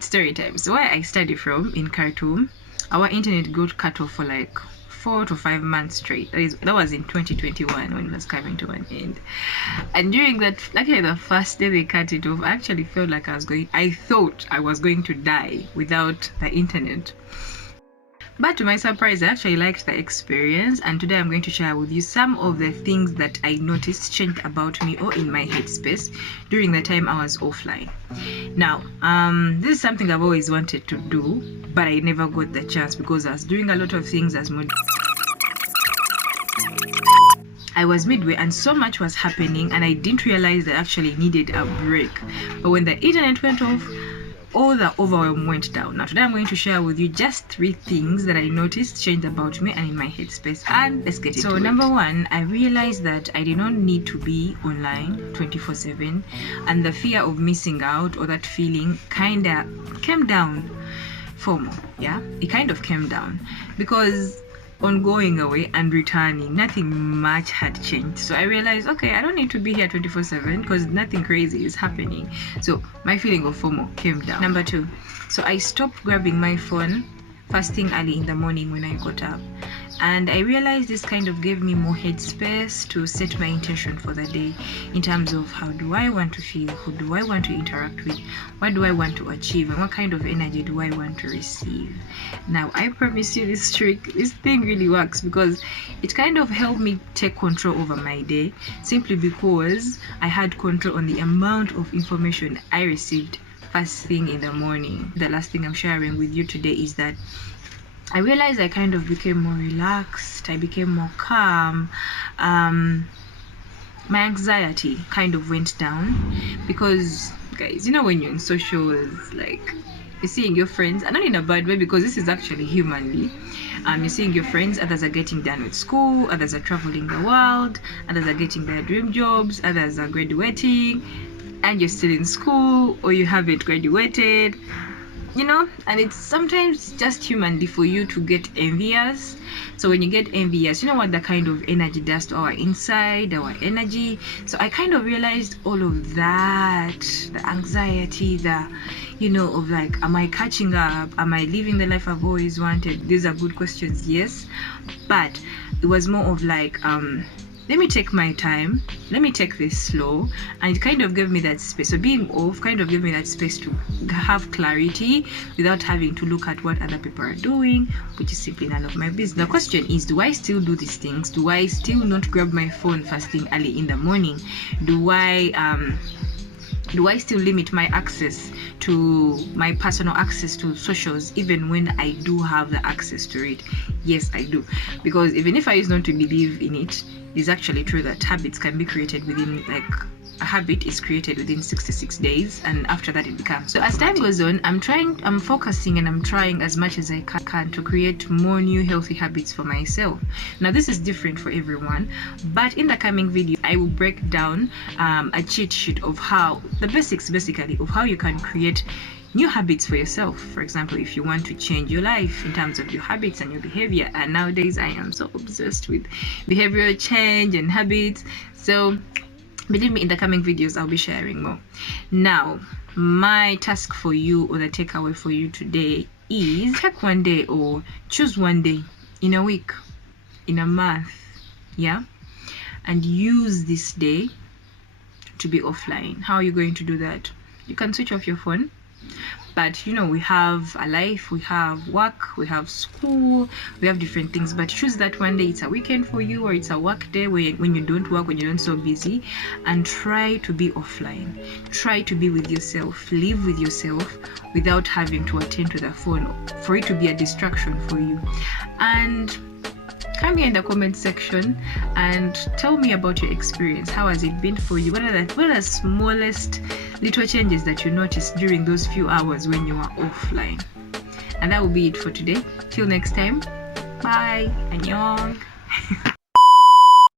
Story time. So where I study from in Khartoum, our internet got cut off for like 4 to 5 months straight. That was in 2021 when it was coming to an end. And during that, actually the first day they cut it off, I actually felt like I thought I was going to die without the internet. But to my surprise, I actually liked the experience, and today I'm going to share with you some of the things that I noticed changed about me or in my headspace during the time I was offline. Now, this is something I've always wanted to do, but I never got the chance because I was doing a lot of things I was midway and so much was happening, and I didn't realize that I actually needed a break. But when the internet went off, all the overwhelm went down. Now today I'm going to share with you just 3 things that I noticed changed about me and in my headspace, and let's get into it. So number 1, I realized that I did not need to be online 24/7, and the fear of missing out or that feeling kinda came down. FOMO, yeah, it kind of came down because on going away and returning, nothing much had changed. So I realized, okay, I don't need to be here 24/7 because nothing crazy is happening. So my feeling of FOMO came down. Number 2, so I stopped grabbing my phone first thing early in the morning when I got up, and I realized this kind of gave me more headspace to set my intention for the day in terms of how do I want to feel, who do I want to interact with, what do I want to achieve, and what kind of energy do I want to receive. Now I promise you this thing really works because it kind of helped me take control over my day, simply because I had control on the amount of information I received first thing in the morning. The last thing I'm sharing with you today is that I realized I kind of became more relaxed, I became more calm. My anxiety kind of went down because, guys, you know, when you're in socials, like you're seeing your friends, and not in a bad way because this is actually humanly, you're seeing your friends, others are getting done with school, others are traveling the world, others are getting their dream jobs, others are graduating, and you're still in school or you haven't graduated, you know, and it's sometimes just humanly for you to get envious. So when you get envious, you know what the kind of energy does to our inside, our energy. So I kind of realized all of that, the anxiety, the, you know, of like, am I catching up? Am I living the life I've always wanted? These are good questions, yes, but it was more of like, let me take my time, let me take this slow, and it kind of gave me that space. So being off kind of gave me that space to have clarity without having to look at what other people are doing, which is simply none of my business. The question is, do I still do these things? Do I still not grab my phone first thing early in the morning? Do I still limit my access to my personal access to socials even when I do have the access to it? Yes, I do, because even if I used not to believe in it, it's actually true that habits can be created within, like, a habit is created within 66 days, and after that it becomes. So as time goes on, I'm focusing and I'm trying as much as I can to create more new healthy habits for myself. Now this is different for everyone, but in the coming video I will break down a cheat sheet of how the basics basically of how you can create new habits for yourself. For example, if you want to change your life in terms of your habits and your behavior, and nowadays I am so obsessed with behavioral change and habits, so believe me, in the coming videos I'll be sharing more. Now my task for you, or the takeaway for you today, is take one day or choose one day in a week, in a month, yeah, and use this day to be offline. How are you going to do that? You can switch off your phone, but you know, we have a life, we have work, we have school, we have different things, but choose that one day. It's a weekend for you, or it's a work day when you don't work, when you're not so busy, and try to be offline. Try to be with yourself, live with yourself without having to attend to the phone for it to be a distraction for you. And come here in the comment section and tell me about your experience. How has it been for you? What are the smallest little changes that you noticed during those few hours when you are offline? And that will be it for today. Till next time, bye. Annyeong.